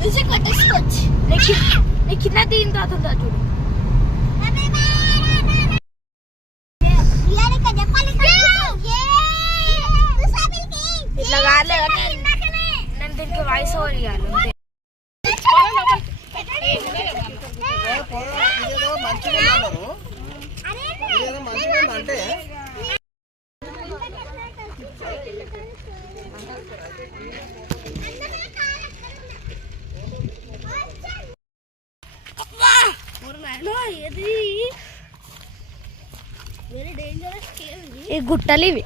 Music పట్టేసుకోవచ్చు. నీ కింద దీని తాతుందా చూడు. ఇట్లా కాదులే కానీ నేను దీనికి వాయిస్ ఓవర్ ఇవ్వాలి అంతే. ఈ గుట్టలు ఇవి.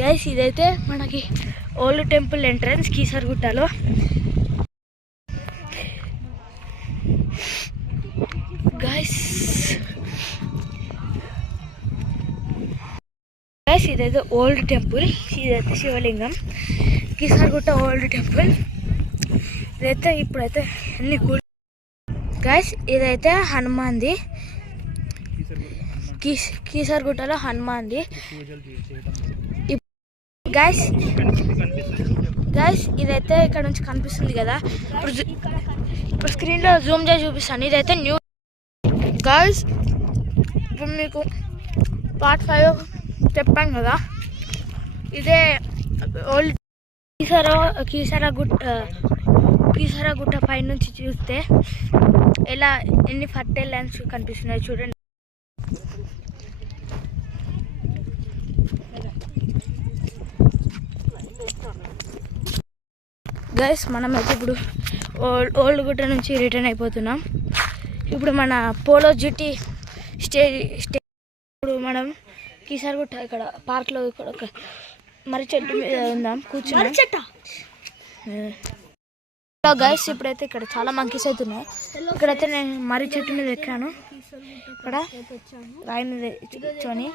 గైస్ ఇదైతే మనకి ఓల్డ్ టెంపుల్ ఎంట్రన్స్ కీసరగుట్టలో. గైస్ ఇదైతే ఓల్డ్ టెంపుల్, ఇదైతే శివలింగం, కీసరగుట్ట ఓల్డ్ టెంపుల్. ఇదైతే ఇప్పుడైతే అన్ని కూల్. గైస్ ఇదైతే హనుమాన్ది, కీసరగుట్టలో హనుమాన్ది. గైస్ ఇదైతే ఇక్కడ నుంచి కనిపిస్తుంది కదా, ఇప్పుడు స్క్రీన్లో జూమ్ చేసి చూపిస్తాను. ఇదైతే న్యూ. గైస్ ఇప్పుడు మీకు పార్ట్ 5 చెప్పాను కదా, ఇదే ఓల్డ్ కీసరగుట్ట పై నుంచి చూస్తే ఎలా ఎన్ని ఫర్టైల్ ల్యాండ్స్ కనిపిస్తున్నాయి చూడండి. గైస్ మనమైతే ఇప్పుడు ఓల్డ్ గుట్ట నుంచి రిటర్న్ అయిపోతున్నాం. ఇప్పుడు మన పోలో జిటి స్టేజ్ ఇప్పుడు మనం కీసరగుట్ట ఇక్కడ పార్క్లో ఇక్కడ ఒక మర్రి చెట్టు మీద ఉందాం కూర్చుని. గైస్ ఇప్పుడైతే ఇక్కడ చాలా మంకీస్ అవుతున్నాయి. ఇక్కడైతే నేను మర్రి చెట్టు మీద ఎక్కాను, ఇక్కడ రాయి మీద కూర్చొని